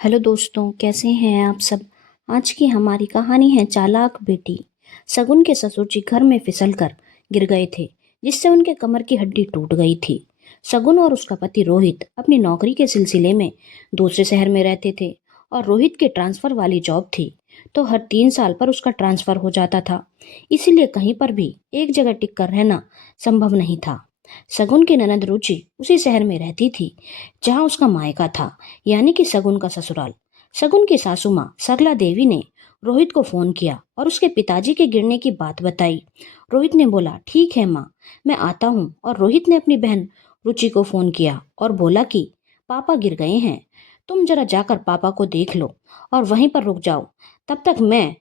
Hello दोस्तों, कैसे हैं आप सब। आज की हमारी कहानी है चालाक बेटी। शगुन के ससुर जी घर में फिसलकर गिर गए थे, जिससे उनके कमर की हड्डी टूट गई थी। शगुन और उसका पति रोहित अपनी नौकरी के सिलसिले में दूसरे शहर में रहते थे और रोहित के ट्रांसफर वाली जॉब थी, तो हर 3 साल पर उसका ट्रांसफर हो जाता था। इसीलिए कहीं पर भी एक जगह टिक कर रहना संभव नहीं था। शगुन की ननद रुचि उसी शहर में रहती थी जहां उसका मायका था, यानी कि शगुन का ससुराल। शगुन की सासू माँ सरला देवी ने रोहित को फोन किया और उसके पिताजी के गिरने की बात बताई। रोहित ने बोला, ठीक है माँ, मैं आता हूँ। और रोहित ने अपनी बहन रुचि को फोन किया और बोला कि पापा गिर गए हैं, तुम जरा जाकर पापा को देख लो और वहीं पर रुक जाओ, तब तक मैं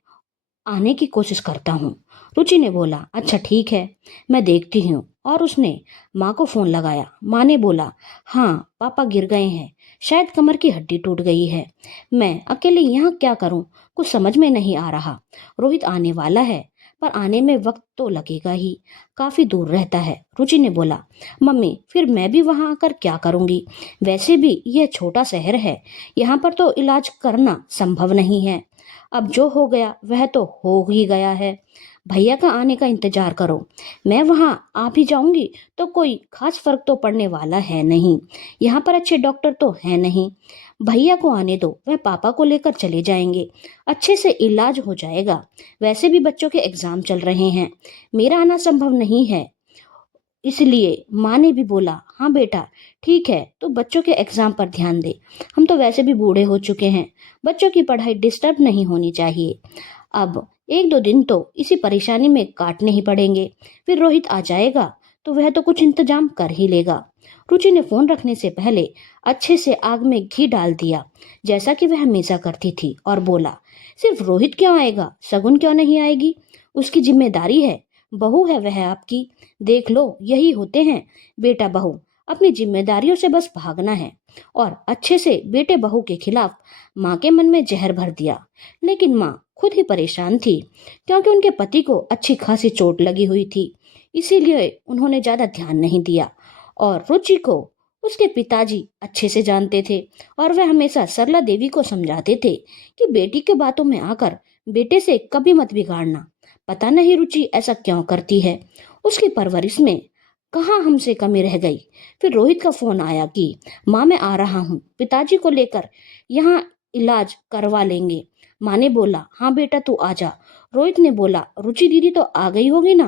आने की कोशिश करता हूँ। रुचि ने बोला, अच्छा ठीक है, मैं देखती हूँ। और उसने माँ को फोन लगाया। माँ ने बोला, हाँ पापा गिर गए हैं, शायद कमर की हड्डी टूट गई है। मैं अकेले यहाँ क्या करूँ, कुछ समझ में नहीं आ रहा। रोहित आने वाला है, पर आने में वक्त तो लगेगा ही, काफी दूर रहता है। रुचि ने बोला, मम्मी फिर मैं भी वहां आकर क्या करूंगी, वैसे भी यह छोटा शहर है, यहाँ पर तो इलाज करना संभव नहीं है। अब जो हो गया वह तो हो ही गया है। भैया का आने का इंतजार करो, मैं वहां आ भी जाऊंगी तो कोई खास फर्क तो पड़ने वाला है नहीं, यहाँ पर अच्छे डॉक्टर तो है नहीं। भैया को आने दो, वह पापा को लेकर चले जाएंगे, अच्छे से इलाज हो जाएगा। वैसे भी बच्चों के एग्जाम चल रहे हैं, मेरा आना संभव नहीं है। इसलिए माँ ने भी बोला, हाँ बेटा ठीक है, तो बच्चों के एग्जाम पर ध्यान दे, हम तो वैसे भी बूढ़े हो चुके हैं, बच्चों की पढ़ाई डिस्टर्ब नहीं होनी चाहिए। अब 1-2 दिन तो इसी परेशानी में काटने ही पड़ेंगे, फिर रोहित आ जाएगा तो वह तो कुछ इंतजाम कर ही लेगा। रुचि ने फोन रखने से पहले अच्छे से आग में घी डाल दिया, जैसा कि वह हमेशा करती थी, और बोला, सिर्फ रोहित क्यों आएगा, शगुन क्यों नहीं आएगी, उसकी जिम्मेदारी है, बहू है वह आपकी। देख लो, यही होते हैं बेटा बहू, अपनी जिम्मेदारियों से बस भागना है। और अच्छे से बेटे बहू के खिलाफ माँ के मन में जहर भर दिया। लेकिन माँ खुद ही परेशान थी, क्योंकि उनके पति को अच्छी खासी चोट लगी हुई थी, इसीलिए उन्होंने ज्यादा ध्यान नहीं दिया। और रुचि को उसके पिताजी अच्छे से जानते थे, और वह हमेशा सरला देवी को समझाते थे कि बेटी के बातों में आकर बेटे से कभी मत बिगाड़ना। पता नहीं रुचि ऐसा क्यों करती है, उसकी परवरिश में कहाँ हमसे कमी रह गई। फिर रोहित का फोन आया कि माँ मैं आ रहा हूँ, पिताजी को लेकर यहाँ इलाज करवा लेंगे। माँ ने बोला, हाँ बेटा तू आ जा। रोहित ने बोला, रुचि दीदी तो आ गई होगी ना,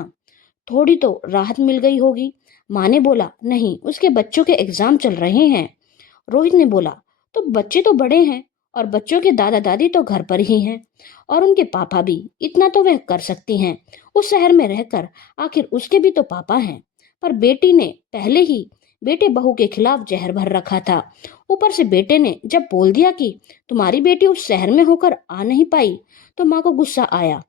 थोड़ी तो राहत मिल गई होगी। माँ ने बोला, नहीं उसके बच्चों के एग्जाम चल रहे हैं। रोहित ने बोला, तो बच्चे तो बड़े हैं और बच्चों के दादा दादी तो घर पर ही हैं, और उनके पापा भी, इतना तो वह कर सकती हैं उस शहर में रहकर, आखिर उसके भी तो पापा हैं। पर बेटी ने पहले ही बेटे बहू के खिलाफ जहर भर रखा था। ऊपर से बेटे ने जब बोल दिया कि तुम्हारी बेटी उस शहर में होकर आ नहीं पाई, तो माँ को गुस्सा आया,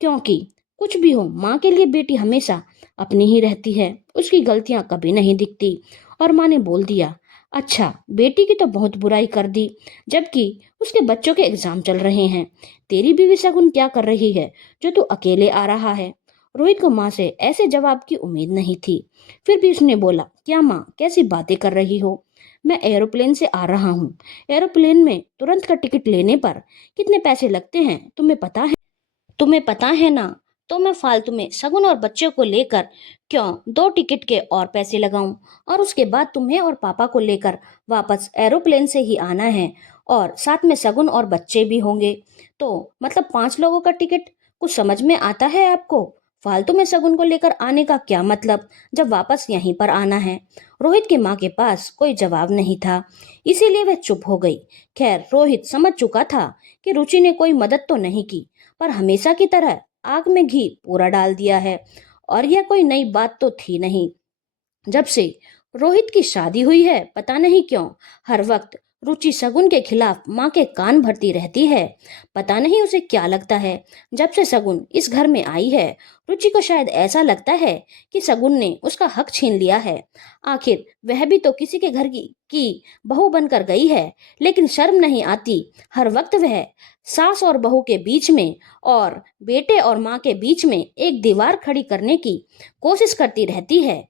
क्योंकि कुछ भी हो माँ के लिए बेटी हमेशा अपनी ही रहती है, उसकी गलतियां कभी नहीं दिखती। और माँ ने बोल दिया, अच्छा बेटी की तो बहुत बुराई कर दी, जबकि उसके बच्चों के एग्जाम चल रहे हैं। तेरी बीवी शगुन क्या कर रही है जो तू अकेले आ रहा है। रोहित को माँ से ऐसे जवाब की उम्मीद नहीं थी, फिर भी उसने बोला, क्या माँ कैसी बातें कर रही हो, मैं एरोप्लेन से आ रहा हूँ। एरोप्लेन में तुरंत का टिकट लेने पर कितने पैसे लगते हैं तुम्हें पता है ना, तो मैं फालतू में शगुन और बच्चों को लेकर क्यों 2 टिकट के और पैसे लगाऊं, और उसके बाद तुम्हें और पापा को लेकर वापस एरोप्लेन से ही आना है, और साथ में शगुन और बच्चे भी होंगे, तो मतलब 5 लोगों का टिकट। कुछ समझ में आता है आपको, फालतू में शगुन को लेकर आने का क्या मतलब, जब वापस यहीं पर आना है। रोहित की माँ के पास कोई जवाब नहीं था, इसीलिए वह चुप हो गई। खैर रोहित समझ चुका था कि रुचि ने कोई मदद तो नहीं की, पर हमेशा की तरह आग में घी पूरा डाल दिया है। और यह कोई नई बात तो थी नहीं, जब से रोहित की शादी हुई है पता नहीं क्यों हर वक्त रुचि शगुन के खिलाफ माँ के कान भरती रहती है। पता नहीं उसे क्या लगता है, जब से शगुन इस घर में आई है रुचि को शायद ऐसा लगता है कि शगुन ने उसका हक छीन लिया है। आखिर वह भी तो किसी के घर की बहू बनकर गई है, लेकिन शर्म नहीं आती, हर वक्त वह सास और बहू के बीच में और बेटे और माँ के बीच में एक दीवार खड़ी करने की कोशिश करती रहती है।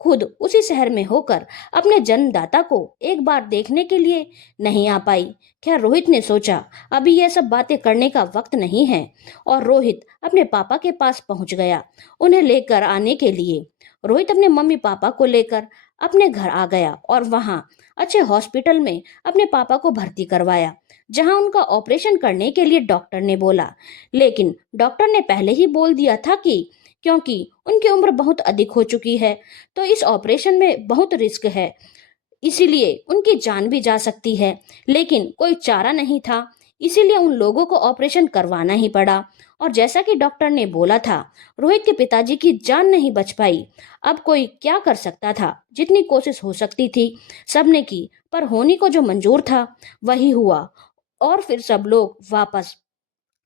खुद उसी शहर में होकर अपने जन्मदाता को एक बार देखने के लिए नहीं आ पाई। खैर, रोहित ने सोचा अभी यह सब बातें करने का वक्त नहीं है, और रोहित अपने पापा के पास पहुंच गया उन्हें लेकर आने के लिए। रोहित अपने मम्मी पापा को लेकर अपने घर आ गया और वहां अच्छे हॉस्पिटल में अपने पापा को भर्ती करवाया, जहां उनका ऑपरेशन करने के लिए डॉक्टर ने बोला। लेकिन डॉक्टर ने पहले ही बोल दिया था कि क्योंकि उनकी उम्र बहुत अधिक हो चुकी है, तो इस ऑपरेशन में बहुत रिस्क है, इसीलिए उनकी जान भी जा सकती है। लेकिन कोई चारा नहीं था, इसीलिए उन लोगों को ऑपरेशन करवाना ही पड़ा। और जैसा कि डॉक्टर ने बोला था, रोहित के पिताजी की जान नहीं बच पाई। अब कोई क्या कर सकता था? जितनी कोशिश हो सकती थी सबने की, पर होनी को जो मंजूर था वही हुआ। और फिर सब लोग वापस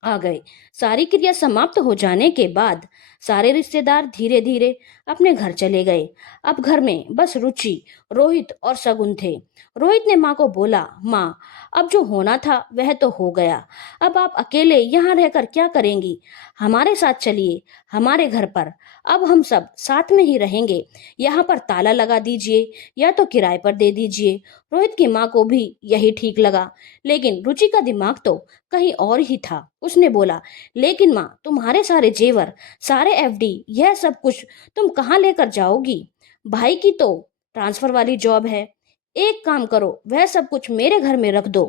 आ गए। सारी क्रिया समाप्त हो जाने के बाद सारे रिश्तेदार धीरे धीरे अपने घर चले गए। अब घर में बस रुचि, रोहित और शगुन थे। रोहित ने माँ को बोला, माँ, अब जो होना था वह तो हो गया। अब आप अकेले यहाँ रहकर क्या करेंगी? हमारे साथ चलिए, हमारे घर पर। अब हम सब साथ में ही रहेंगे। यहाँ पर ताला लगा दीजिए या तो किराए पर दे दीजिए। रोहित की माँ को भी यही ठीक लगा, लेकिन रुचि का दिमाग तो कहीं और ही था। उसने बोला, लेकिन माँ, तुम्हारे सारे जेवर, सारे एफडी, यह सब कुछ तुम कहाँ लेकर जाओगी? भाई की तो ट्रांसफर वाली जॉब है। एक काम करो, वह सब कुछ मेरे घर में रख दो।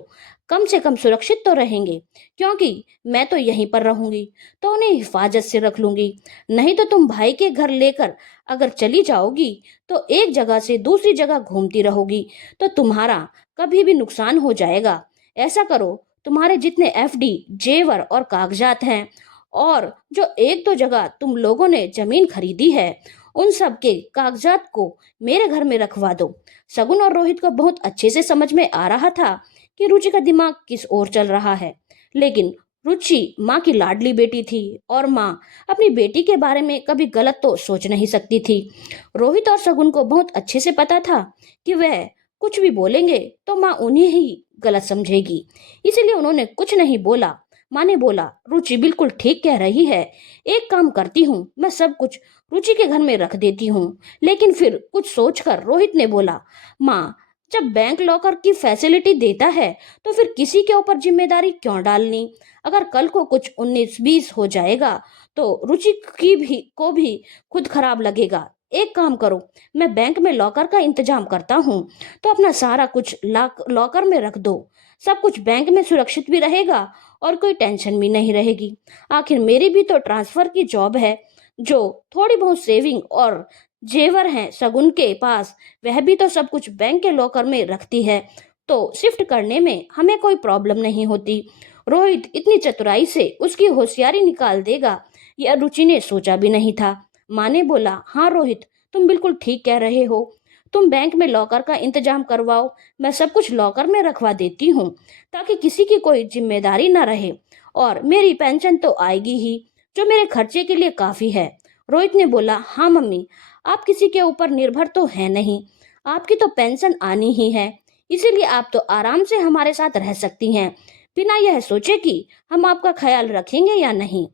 कम से कम सुरक्षित तो रहेंगे, क्योंकि मैं तो यहीं पर रहूंगी, तो उन्हें हिफाजत से रख लूंगी। नहीं तो तुम भाई के घर लेकर अगर चली जाओगी तो एक जगह से दूसरी जगह घूमती रहोगी, तो तुम्हारा कभी भी नुकसान हो जाएगा। ऐसा करो, तुम्हारे जितने एफडी, जेवर और कागजात हैं, और जो एक दो जगह तुम लोगों ने जमीन खरीदी है, उन सब के कागजात को मेरे घर में रखवा दो। शगुन और रोहित को बहुत अच्छे से समझ में आ रहा था कि रुचि का दिमाग किस ओर चल रहा है। लेकिन रुचि माँ की लाडली बेटी थी, और माँ अपनी बेटी के बारे में कभी गलत तो सोच नहीं सकती थी। रोहित और शगुन को बहुत अच्छे से पता था कि वह कुछ भी बोलेंगे तो माँ उन्हें ही गलत समझेगी, इसीलिए उन्होंने कुछ नहीं बोला। माँ ने बोला, रुचि बिल्कुल ठीक कह रही है, एक काम करती हूँ, मैं सब कुछ रुचि के घर में रख देती हूँ। लेकिन फिर कुछ सोचकर रोहित ने बोला, माँ, जब बैंक लॉकर की फैसिलिटी देता है तो फिर किसी के ऊपर जिम्मेदारी क्यों डालनी? अगर कल को कुछ 19-20 हो जाएगा तो रुचि की भी को भी खुद खराब लगेगा। एक काम करो, मैं बैंक में लॉकर का इंतजाम करता हूँ, तो अपना सारा कुछ लॉकर में रख दो। सब कुछ बैंक में सुरक्षित भी रहेगा और कोई टेंशन भी नहीं रहेगी। आखिर मेरी भी तो ट्रांसफर की जॉब है, जो थोड़ी बहुत सेविंग और जेवर हैं शगुन के पास, वह भी तो सब कुछ बैंक के लॉकर में रखती है, तो शिफ्ट करने में हमें कोई प्रॉब्लम नहीं होती। रोहित इतनी चतुराई से उसकी होशियारी निकाल देगा, यह रुचि ने सोचा भी नहीं था। माँ ने बोला, हाँ रोहित, तुम बिल्कुल ठीक कह रहे हो। तुम बैंक में लॉकर का इंतजाम करवाओ, मैं सब कुछ लॉकर में रखवा देती हूँ, ताकि किसी की कोई जिम्मेदारी ना रहे। और मेरी पेंशन तो आएगी ही, जो मेरे खर्चे के लिए काफी है। रोहित ने बोला, हाँ मम्मी, आप किसी के ऊपर निर्भर तो है नहीं, आपकी तो पेंशन आनी ही है, इसीलिए आप तो आराम से हमारे साथ रह सकती हैं, बिना यह सोचे कि हम आपका ख्याल रखेंगे या नहीं।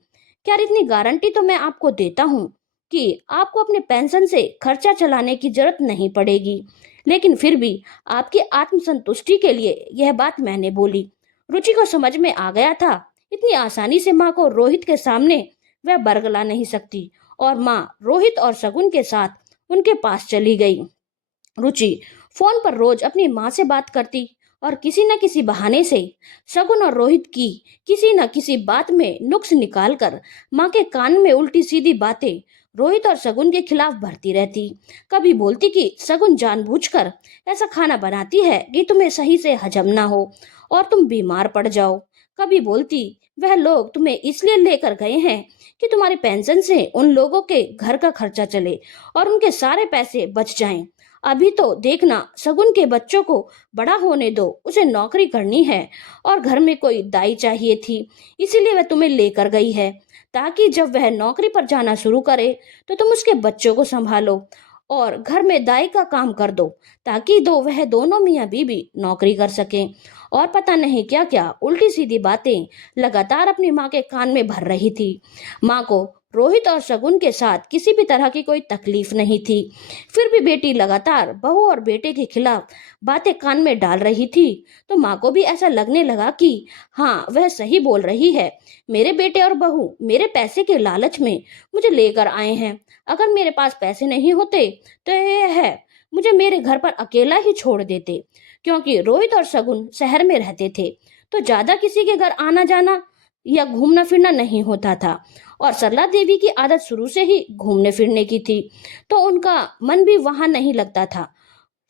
क्या इतनी गारंटी तो मैं आपको देता हूँ कि आपको अपने पेंशन से खर्चा चलाने की जरूरत नहीं पड़ेगी। लेकिन फिर भी आपकी आत्मसंतुष्टि के लिए यह बात मैंने बोली। रुचि को समझ में आ गया था, इतनी आसानी से माँ को रोहित के सामने वह बरगला नहीं सकती, और माँ रोहित और शगुन के साथ उनके पास चली गई। रुचि फोन पर रोज अपनी माँ से बात करती, और किसी न किसी बहाने से शगुन और रोहित की किसी न किसी बात में नुक्स निकालकर माँ के कान में उल्टी सीधी बातें रोहित और शगुन के खिलाफ भरती रहती। कभी बोलती कि शगुन जानबूझकर ऐसा खाना बनाती है कि तुम्हें सही से हजम ना हो और तुम बीमार पड़ जाओ। कभी बोलती, वह लोग तुम्हें इसलिए लेकर गए हैं कि तुम्हारी पेंशन से उन लोगों के घर का खर्चा चले और उनके सारे पैसे बच जाएं। अभी तो देखना, शगुन के बच्चों को बड़ा होने दो, उसे नौकरी करनी है और घर में कोई दाई चाहिए थी, इसीलिए वह तुम्हें लेकर गई है, ताकि जब वह नौकरी पर जाना शुरू करे तो तुम उसके बच्चों को संभालो और घर में दाई का काम कर दो, ताकि वह दोनों मियाँ बीबी नौकरी कर सकें। और पता नहीं क्या क्या उल्टी सीधी बातें लगातार अपनी माँ के कान में भर रही थी। माँ को रोहित और शगुन के साथ किसी भी तरह की कोई तकलीफ नहीं थी। फिर भी बेटी लगातार बहू और बेटे के खिलाफ बातें कान में डाल रही थी, तो माँ को भी ऐसा लगने लगा कि हाँ, वह सही बोल रही है। मेरे बेटे और बहू मेरे पैसे के लालच में मुझे लेकर आए हैं। अगर मेरे पास पैसे नहीं होते तो यह है, मुझे मेरे घर पर अकेला ही छोड़ देते। क्योंकि रोहित और शगुन शहर में रहते थे, तो ज्यादा किसी के घर आना जाना या घूमना फिरना नहीं होता था। और सरला देवी की आदत शुरू से ही घूमने फिरने की थी, तो उनका मन भी वहां नहीं लगता था।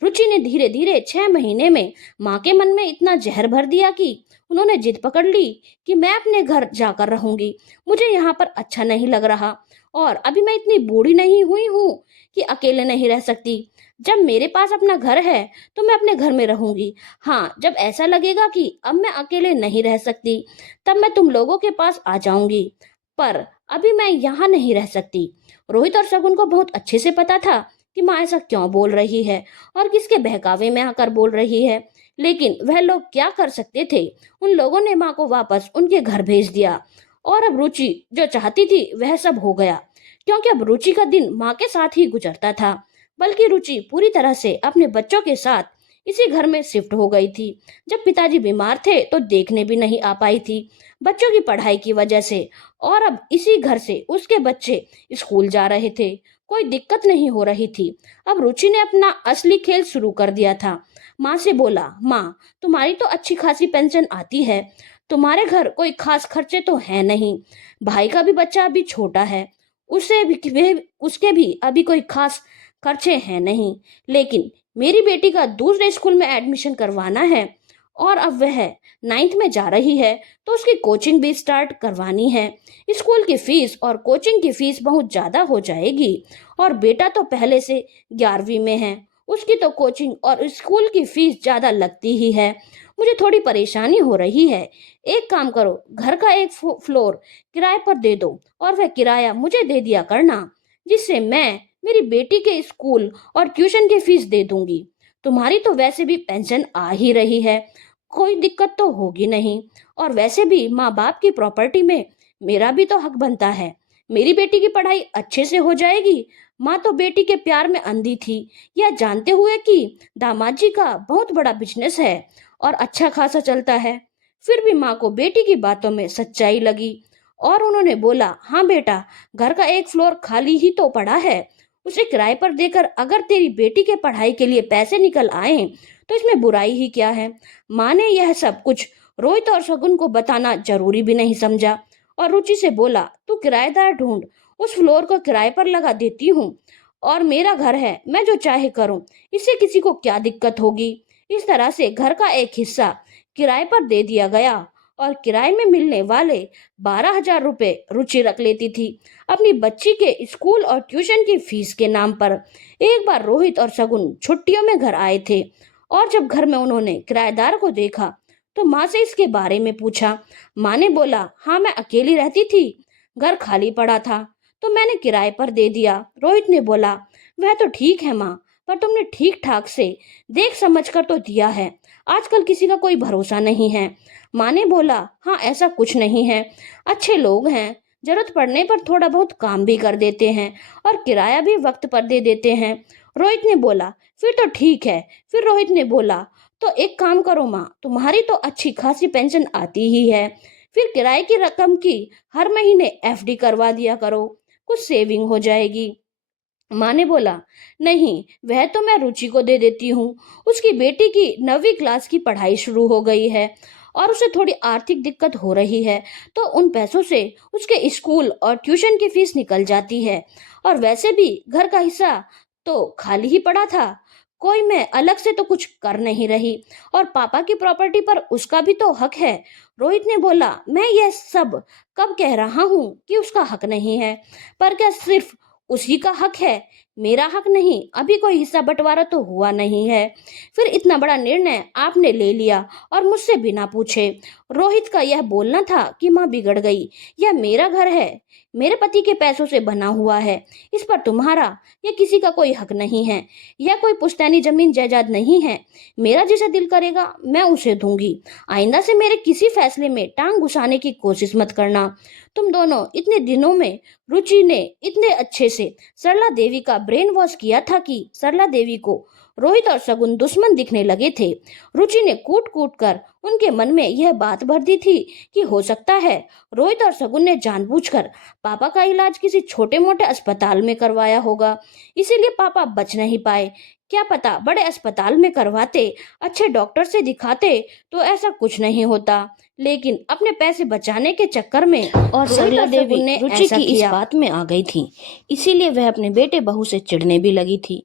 रुचि ने धीरे धीरे 6 महीने में माँ के मन में इतना जहर भर दिया कि उन्होंने जिद पकड़ ली कि मैं अपने घर जाकर रहूंगी। मुझे यहाँ पर अच्छा नहीं लग रहा, और अभी मैं इतनी बूढ़ी नहीं हुई हूँ कि अकेले नहीं रह सकती। जब मेरे पास अपना घर है तो मैं अपने घर में रहूंगी। हाँ, जब ऐसा लगेगा कि अब मैं अकेले नहीं रह सकती, तब मैं तुम लोगों के पास आ जाऊंगी, पर अभी मैं यहाँ नहीं रह सकती। रोहित और शगुन को बहुत अच्छे से पता था कि माँ ऐसा क्यों बोल रही है और किसके बहकावे में आकर बोल रही है, लेकिन वह लोग क्या कर सकते थे। उन लोगों ने माँ को वापस उनके घर भेज दिया, और अब रुचि जो चाहती थी वह सब हो गया। क्योंकि अब रुचि का दिन माँ के साथ ही गुजरता था, बल्कि रुचि पूरी तरह से अपने बच्चों के साथ इसी घर में शिफ्ट हो गई थी। जब पिताजी बीमार थे तो देखने भी नहीं आ पाई थी, बच्चों की पढ़ाई की वजह से। और अब इसी घर से उसके बच्चे स्कूल जा रहे थे, कोई दिक्कत नहीं हो रही थी। अब रुचि ने अपना असली खेल शुरू कर दिया था। माँ से बोला, माँ, तुम्हारी तो अच्छी खासी पेंशन आती है, तुम्हारे घर कोई खास खर्चे तो है नहीं, भाई का भी बच्चा अभी छोटा है, उसके भी अभी कोई खास खर्चे हैं नहीं, लेकिन मेरी बेटी का दूसरे स्कूल में एडमिशन करवाना है, और अब वह 9th में जा रही है, तो उसकी कोचिंग भी स्टार्ट करवानी है। स्कूल की फीस और कोचिंग की फीस बहुत ज़्यादा हो जाएगी, और बेटा तो पहले से 11वीं में है, उसकी तो कोचिंग और स्कूल की फीस ज़्यादा लगती ही है। मुझे थोड़ी परेशानी हो रही है। एक काम करो, घर का एक फ्लोर किराए पर दे दो, और वह किराया मुझे दे दिया करना, जिससे मैं मेरी बेटी के स्कूल और ट्यूशन की फीस दे दूंगी। तुम्हारी तो वैसे भी पेंशन आ ही रही है, कोई दिक्कत तो होगी नहीं। और वैसे भी माँ बाप की प्रॉपर्टी में मेरा भी तो हक बनता है। मेरी बेटी की पढ़ाई अच्छे से हो जाएगी। माँ तो बेटी के प्यार में अंधी थी, यह जानते हुए कि दामाद जी का बहुत बड़ा बिजनेस है और अच्छा खासा चलता है। फिर भी माँ को बेटी की बातों में सच्चाई लगी, और उन्होंने बोला, हाँ बेटा, घर का एक फ्लोर खाली ही तो पड़ा है, उसे किराए पर देकर अगर तेरी बेटी के पढ़ाई के लिए पैसे निकल आए तो इसमें बुराई ही क्या है। माँ ने यह सब कुछ रोहित और शगुन को बताना जरूरी भी नहीं समझा, और रुचि से बोला, तू किराएदार ढूंढ, उस फ्लोर को किराए पर लगा देती हूँ, और मेरा घर है, मैं जो चाहे करूँ, इससे किसी को क्या दिक्कत होगी। इस तरह से घर का एक हिस्सा किराए पर दे दिया गया, और किराए में मिलने वाले 12,000 रुपये रुचि रख लेती थी अपनी बच्ची के स्कूल और ट्यूशन की फीस के नाम पर। एक बार रोहित और शगुन छुट्टियों में घर आए थे, और जब घर में उन्होंने किराएदार को देखा तो माँ से इसके बारे में पूछा। माँ ने बोला, हाँ, मैं अकेली रहती थी, घर खाली पड़ा था तो मैंने किराए पर दे दिया। रोहित ने बोला, वह तो ठीक है माँ, पर तुमने ठीक ठाक से देख समझ कर तो दिया है, आजकल किसी का कोई भरोसा नहीं है। माँ ने बोला, हाँ, ऐसा कुछ नहीं है, अच्छे लोग हैं, जरूरत पड़ने पर थोड़ा बहुत काम भी कर देते हैं और किराया भी वक्त पर दे देते हैं। रोहित ने बोला, फिर तो ठीक है। फिर रोहित ने बोला, तो एक काम करो माँ, तुम्हारी तो अच्छी खासी पेंशन आती ही है, फिर किराए की रकम की हर महीने एफडी करवा दिया करो, कुछ सेविंग हो जाएगी। माँ ने बोला, नहीं, वह तो मैं रुचि को दे देती हूँ, उसकी बेटी की 9वीं क्लास की पढ़ाई शुरू हो गई है और उसे थोड़ी आर्थिक दिक्कत हो रही है, तो उन पैसों से उसके स्कूल और ट्यूशन की फीस निकल जाती है। और वैसे भी घर का हिस्सा तो खाली ही पड़ा था, कोई मैं अलग से तो कुछ कर नहीं रही, और पापा की प्रॉपर्टी पर उसका भी तो हक है। रोहित ने बोला, मैं यह सब कब कह रहा हूँ कि उसका हक नहीं है, पर क्या सिर्फ उसी का हक है? मेरा हक नहीं, अभी कोई हिस्सा बंटवारा तो हुआ नहीं है। फिर इतना बड़ा निर्णय आपने ले लिया और मुझसे बिना पूछे। रोहित का यह बोलना था कि माँ बिगड़ गई, यह मेरा घर है, मेरे पति के पैसों से बना हुआ है, इस पर तुम्हारा या किसी का कोई हक नहीं है। यह कोई पुश्तैनी जमीन जायदाद नहीं है। मेरा जिसे दिल करेगा मैं उसे दूंगी। आइंदा से मेरे किसी फैसले में टांग घुसाने की कोशिश मत करना। तुम दोनों इतने दिनों में रुचि ने इतने अच्छे से सरला देवी का ब्रेन वॉश किया था कि सरला देवी को रोहित और शगुन दुश्मन दिखने लगे थे। रुचि ने कूट कूट कर उनके मन में यह बात भर दी थी कि हो सकता है रोहित और शगुन ने जानबूझकर पापा का इलाज किसी छोटे मोटे अस्पताल में करवाया होगा, इसीलिए पापा बच नहीं पाए। क्या पता बड़े अस्पताल में करवाते, अच्छे डॉक्टर से दिखाते तो ऐसा कुछ नहीं होता। लेकिन अपने पैसे बचाने के चक्कर में और सरला देवी ने रुचि की इस बात में आ गई थी, इसीलिए वह अपने बेटे बहू से चिढ़ने भी लगी थी।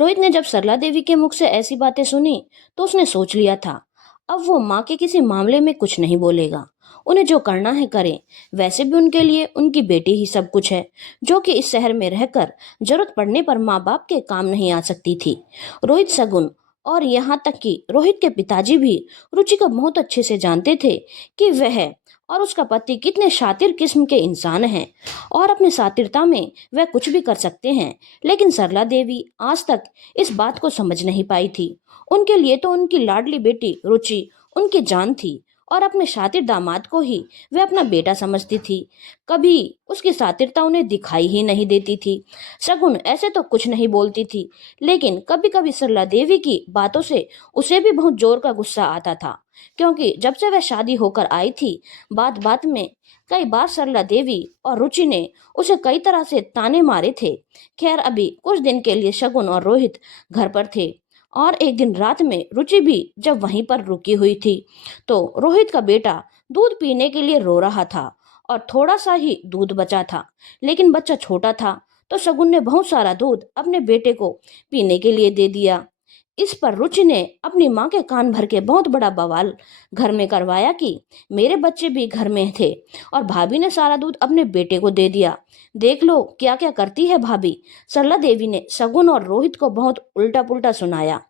रोहित ने जब सरला देवी के मुख से ऐसी बातें सुनी तो उसने सोच लिया था अब वो माँ के किसी मामले में कुछ नहीं बोलेगा। उन्हें जो करना है करें। वैसे भी उनके लिए उनकी बेटी ही सब कुछ है, जो कि इस शहर में रहकर जरूरत पड़ने पर माँ बाप के काम नहीं आ सकती थी। रोहित, शगुन और यहाँ तक कि रोहित के पिताजी भी रुचि को बहुत अच्छे से जानते थे कि वह और उसका पति कितने शातिर किस्म के इंसान हैं और अपनी शातिरता में वह कुछ भी कर सकते हैं। लेकिन सरला देवी आज तक इस बात को समझ नहीं पाई थी। उनके लिए तो उनकी लाडली बेटी रुचि उनकी जान थी और अपने शातिर दामाद को ही वह अपना बेटा समझती थी। कभी उसकी शातिरता उन्हें दिखाई ही नहीं देती थी। शगुन ऐसे तो कुछ नहीं बोलती थी, लेकिन कभी कभी सरला देवी की बातों से उसे भी बहुत जोर का गुस्सा आता था, क्योंकि जब से वह शादी होकर आई थी बात बात में कई बार सरला देवी और रुचि ने उसे कई तरह से ताने मारे थे। खैर, अभी कुछ दिन के लिए शगुन और रोहित घर पर थे और एक दिन रात में रुचि भी जब वहीं पर रुकी हुई थी तो रोहित का बेटा दूध पीने के लिए रो रहा था और थोड़ा सा ही दूध बचा था, लेकिन बच्चा छोटा था तो शगुन ने बहुत सारा दूध अपने बेटे को पीने के लिए दे दिया। इस पर रुचि ने अपनी माँ के कान भर के बहुत बड़ा बवाल घर में करवाया कि मेरे बच्चे भी घर में थे और भाभी ने सारा दूध अपने बेटे को दे दिया। देख लो क्या क्या करती है भाभी। सरला देवी ने शगुन और रोहित को बहुत उल्टा पुल्टा सुनाया।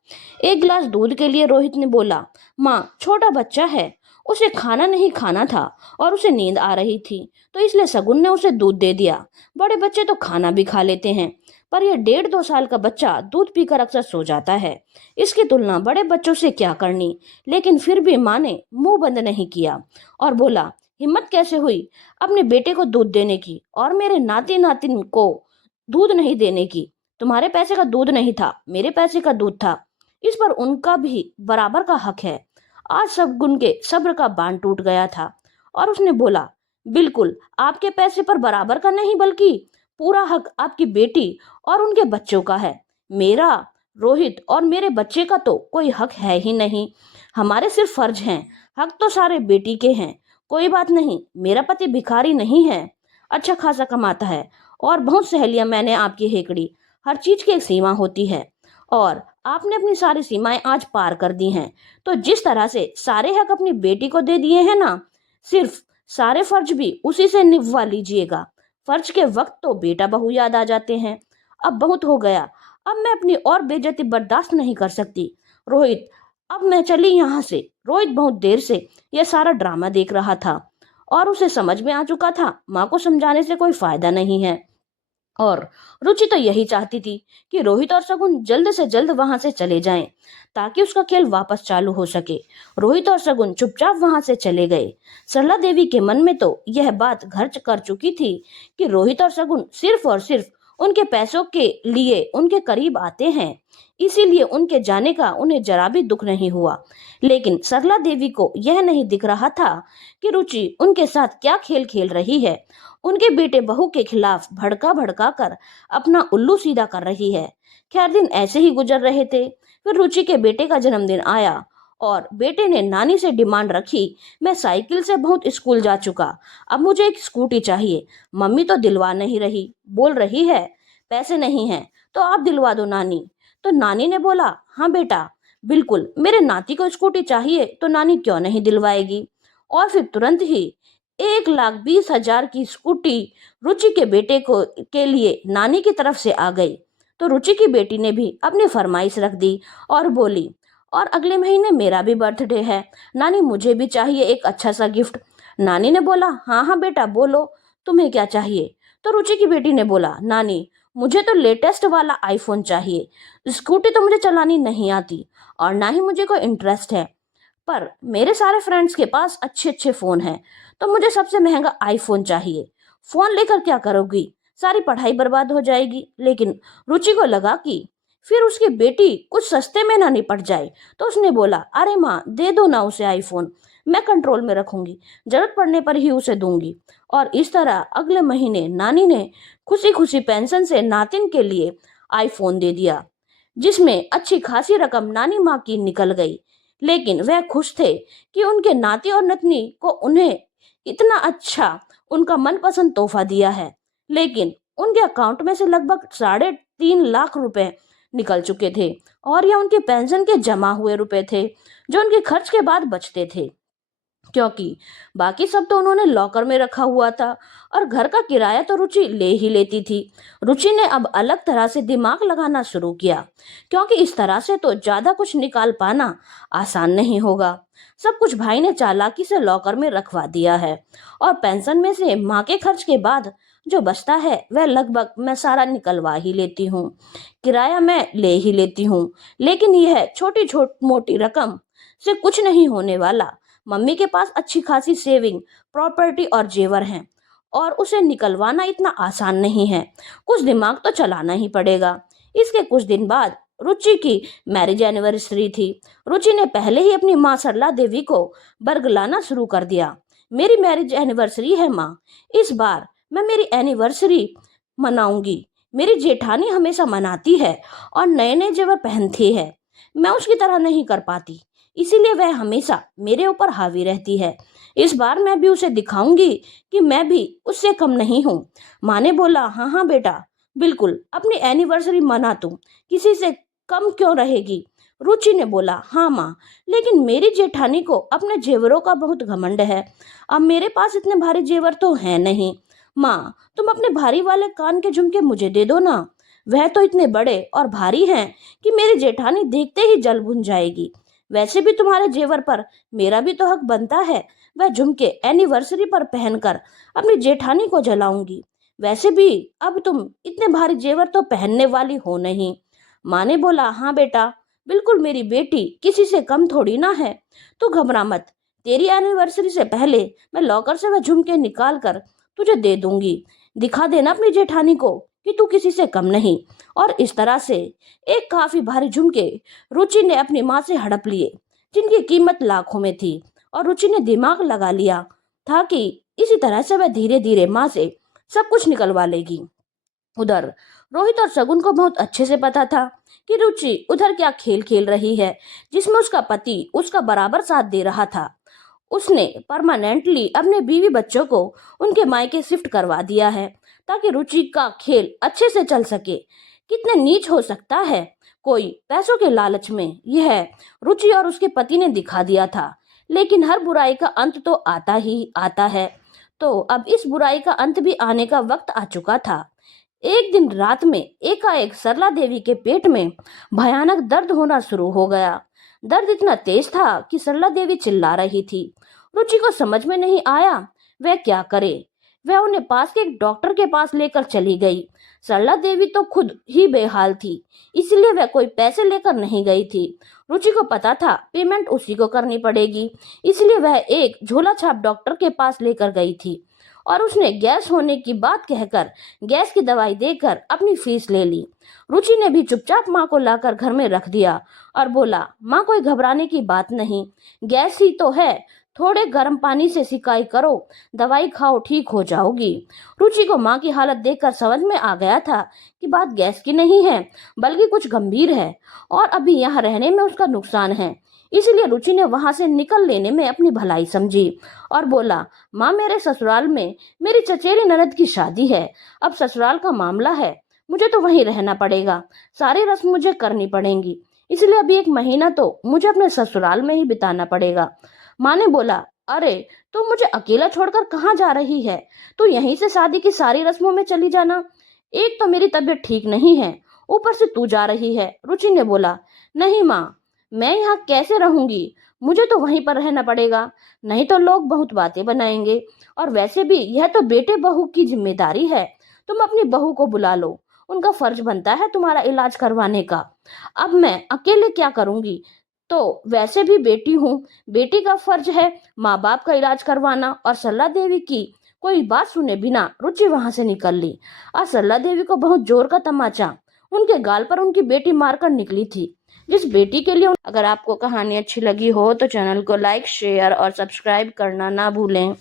एक गिलास दूध के लिए रोहित ने बोला, माँ छोटा बच्चा है, उसे खाना नहीं खाना था और उसे नींद आ रही थी तो इसलिए शगुन ने उसे दूध दे दिया। बड़े बच्चे तो खाना भी खा लेते हैं, पर यह 1.5-2 साल का बच्चा दूध पीकर अक्सर सो जाता है। इसकी तुलना बड़े बच्चों से क्या करनी। लेकिन फिर भी माँ ने मुंह बंद नहीं किया और बोला, हिम्मत कैसे हुई अपने बेटे को दूध देने की और मेरे नाती नातिन को दूध नहीं देने की। तुम्हारे पैसे का दूध नहीं था, मेरे पैसे का दूध था, इस पर उनका भी बराबर का हक है। आज सब गुण के सब्र का बांध टूट गया था और उसने बोला, बिल्कुल आपके पैसे पर बराबर का नहीं बल्कि पूरा हक आपकी बेटी और उनके बच्चों का है। मेरा, रोहित और मेरे बच्चे का तो कोई हक है ही नहीं। हमारे सिर्फ फर्ज हैं, हक तो सारे बेटी के हैं। कोई बात नहीं, मेरा पति भिखारी नहीं है, अच्छा खासा कमाता है और बहुत सहेलियां मैंने आपकी हेकड़ी। हर चीज की एक सीमा होती है और आपने अपनी सारी सीमाएं आज पार कर दी हैं। तो जिस तरह से सारे हक अपनी बेटी को दे दिए हैं ना, सिर्फ सारे फर्ज भी उसी से निभवा लीजिएगा। फर्ज के वक्त तो बेटा बहू याद आ जाते हैं। अब बहुत हो गया, अब मैं अपनी और बेइज्जती बर्दाश्त नहीं कर सकती। रोहित, अब मैं चली यहाँ से। रोहित बहुत देर से यह सारा ड्रामा देख रहा था और उसे समझ में आ चुका था माँ को समझाने से कोई फायदा नहीं है। और रुचि तो यही चाहती थी कि रोहित और शगुन जल्द से जल्द वहां से चले जाएं ताकि उसका खेल वापस चालू हो सके। रोहित और शगुन चुपचाप वहां से चले गए। सरला देवी के मन में तो यह बात घर कर चुकी थी कि रोहित और शगुन सिर्फ और सिर्फ उनके पैसों के लिए उनके करीब आते हैं, इसीलिए उनके जाने का उन्हें जरा भी दुख नहीं हुआ। लेकिन सरला देवी को यह नहीं दिख रहा था कि रुचि उनके साथ क्या खेल खेल रही है। उनके बेटे बहू के खिलाफ भड़का भड़का कर अपना उल्लू सीधा कर रही है। खैर, दिन ऐसे ही गुजर रहे थे। फिर रुचि के बेटे का जन्मदिन आया और बेटे ने नानी से डिमांड रखी, मैं साइकिल से बहुत स्कूल जा चुका, अब मुझे एक स्कूटी चाहिए। मम्मी तो दिलवा नहीं रही, बोल रही है पैसे नहीं हैं तो आप दिलवा दो नानी। तो नानी ने बोला, हाँ बेटा, बिल्कुल मेरे नाती को स्कूटी चाहिए तो नानी क्यों नहीं दिलवाएगी। और फिर तुरंत ही 1,20,000 की स्कूटी रुचि के बेटे को के लिए नानी की तरफ से आ गई। तो रुचि की बेटी ने भी अपनी फरमाइश रख दी और बोली, और अगले महीने मेरा भी बर्थडे है, नानी मुझे भी चाहिए एक अच्छा सा गिफ्ट। नानी ने बोला, हाँ हाँ बेटा बोलो, तुम्हें क्या चाहिए? तो रुचि की बेटी ने बोला, नानी मुझे तो लेटेस्ट वाला आईफोन चाहिए, स्कूटी तो मुझे चलानी नहीं आती और ना ही मुझे कोई इंटरेस्ट है, पर मेरे सारे फ्रेंड्स के पास अच्छे अच्छे फोन हैं, तो मुझे सबसे महंगा आईफोन चाहिए। फोन लेकर क्या करोगी? सारी पढ़ाई बर्बाद हो जाएगी। लेकिन रुचि को लगा कि फिर उसकी बेटी कुछ सस्ते में ना निपट जाए, तो उसने बोला, अरे माँ दे दो ना उसे आईफोन, मैं कंट्रोल में रखूंगी, जरूरत पड़ने पर ही उसे दूंगी। और इस तरह अगले महीने नानी ने खुशी खुशी पेंशन से नातिन के लिए आईफोन दे दिया, जिसमें अच्छी खासी रकम नानी माँ की निकल गई। लेकिन वह खुश थे कि उनके नाती और नतनी को उन्हें इतना अच्छा उनका मनपसंद तोहफा दिया है। लेकिन उनके अकाउंट में से लगभग 3.5 लाख रुपए निकल चुके थे और यह उनके पेंशन के जमा हुए रुपए थे, जो उनके खर्च के बाद बचते थे, क्योंकि बाकी सब तो उन्होंने लॉकर में रखा हुआ था और घर का किराया तो रुचि ले ही लेती थी। रुचि ने अब अलग तरह से दिमाग लगाना शुरू किया, क्योंकि इस तरह से तो ज्यादा कुछ निकाल पाना आसान नहीं होगा। सब कुछ भाई ने चालाकी से लॉकर में रखवा दिया है और पेंशन में से माँ के खर्च के बाद जो बचता है वह लगभग मैं सारा निकलवा ही लेती हूँ, किराया मैं ले ही लेती हूँ। लेकिन यह छोटी मोटी रकम से कुछ नहीं होने वाला। मम्मी के पास अच्छी खासी सेविंग, प्रॉपर्टी और जेवर हैं और उसे निकलवाना इतना आसान नहीं है, कुछ दिमाग तो चलाना ही पड़ेगा। इसके कुछ दिन बाद रुचि की मैरिज एनिवर्सरी थी। रुचि ने पहले ही अपनी माँ सरला देवी को बरगलाना शुरू कर दिया, मेरी मैरिज एनिवर्सरी है माँ, इस बार मैं मेरी एनिवर्सरी मनाऊंगी। मेरी जेठानी हमेशा मनाती है और नए नए जेवर पहनती है, मैं उसकी तरह नहीं कर पाती, इसीलिए वह हमेशा मेरे ऊपर हावी रहती है। इस बार मैं भी उसे दिखाऊंगी कि मैं भी उससे कम नहीं हूँ। माँ ने बोला, हाँ हाँ बेटा बिल्कुल, अपनी एनिवर्सरी मना तू, किसी से कम क्यों रहेगी? रुचि ने बोला, हाँ माँ, लेकिन मेरी जेठानी को अपने जेवरों का बहुत घमंड है, अब मेरे पास इतने भारी जेवर तो हैं नहीं। माँ तुम अपने भारी वाले कान के झुमके मुझे दे दो ना, वह तो इतने बड़े और भारी हैं कि मेरी जेठानी देखते ही जल भुन जाएगी। वैसे भी तुम्हारे जेवर पर मेरा भी तो हक बनता है, वह झुमके एनिवर्सरी पर पहनकर अपनी जेठानी को जलाऊंगी। वैसे भी अब तुम इतने भारी जेवर तो पहनने वाली हो नहीं। माँ ने बोला, हाँ बेटा बिल्कुल, मेरी बेटी किसी से कम थोड़ी ना है, तू घबरा मत, तेरी एनिवर्सरी से पहले मैं लॉकर से वह झुमके निकाल कर तुझे दे दूंगी, दिखा देना अपनी जेठानी को कि तू किसी से कम नहीं। और इस तरह से एक काफी भारी झुमके रुचि ने अपनी माँ से हड़प लिए, जिनकी कीमत लाखों में थी, और रुचि ने दिमाग लगा लिया था कि इसी तरह से वह धीरे धीरे माँ से सब कुछ निकलवा लेगी। उधर रोहित और शगुन को बहुत अच्छे से पता था कि रुचि उधर क्या खेल खेल रही है, जिसमें उसका पति उसका बराबर साथ दे रहा था। उसने परमानेंटली अपने बीवी बच्चों को उनके मायके शिफ्ट करवा दिया है, ताकि रुचि का खेल अच्छे से चल सके। कितने नीच हो सकता है कोई पैसों के लालच में, यह रुचि और उसके पति ने दिखा दिया था। लेकिन हर बुराई का अंत तो आता ही आता है, तो अब इस बुराई का अंत भी आने का वक्त आ चुका था। एक दिन रात में एकाएक सरला देवी के पेट में भयानक दर्द होना शुरू हो गया। दर्द इतना तेज था कि सरला देवी चिल्ला रही थी। रुचि को समझ में नहीं आया वह क्या करे। वह उन्हें पास के एक डॉक्टर के पास लेकर चली गई। सरला देवी तो खुद ही बेहाल थी, इसलिए वह कोई पैसे लेकर नहीं गई थी। रुचि को पता था पेमेंट उसी को करनी पड़ेगी, इसलिए वह एक झोला छाप डॉक्टर के पास लेकर गई थी और उसने गैस होने की बात कहकर गैस की दवाई देकर अपनी फीस ले ली। रुचि ने भी चुपचाप माँ को लाकर घर में रख दिया और बोला, माँ कोई घबराने की बात नहीं, गैस ही तो है, थोड़े गर्म पानी से सिकाई करो, दवाई खाओ, ठीक हो जाओगी। रुचि को माँ की हालत देखकर समझ में आ गया था कि बात गैस की नहीं है, बल्कि कुछ गंभीर है और अभी यहाँ रहने में उसका नुकसान है। इसलिए रुचि ने वहां से निकल लेने में अपनी भलाई समझी और बोला, माँ मेरे ससुराल में मेरी चचेरी ननद की शादी है, अब ससुराल का मामला है, मुझे तो वहीं रहना पड़ेगा, सारी रस्म मुझे करनी पड़ेंगी, इसलिए अभी 1 महीना तो मुझे अपने ससुराल में ही बिताना पड़ेगा। माँ ने बोला, अरे तू मुझे अकेला छोड़कर कहाँ जा रही है, तू यहीं से शादी की सारी रस्मों में चली जाना, एक तो मेरी तबीयत ठीक नहीं है, ऊपर से तू जा रही है। रुचि ने बोला, नहीं माँ, मैं यहाँ कैसे रहूंगी, मुझे तो वहीं पर रहना पड़ेगा, नहीं तो लोग बहुत बातें बनाएंगे। और वैसे भी यह तो बेटे बहू की जिम्मेदारी है, तुम अपनी बहू को बुला लो, उनका फर्ज बनता है तुम्हारा इलाज करवाने का। अब मैं अकेले क्या करूंगी, तो वैसे भी बेटी हूँ, बेटी का फर्ज है माँ बाप का इलाज करवाना। और सरला देवी की कोई बात सुने बिना रुचि वहां से निकल ली। और सरला देवी को बहुत जोर का तमाचा उनके गाल पर उनकी बेटी मारकर निकली थी, जिस बेटी के लिए। अगर आपको कहानी अच्छी लगी हो तो चैनल को लाइक, शेयर और सब्सक्राइब करना ना भूलें।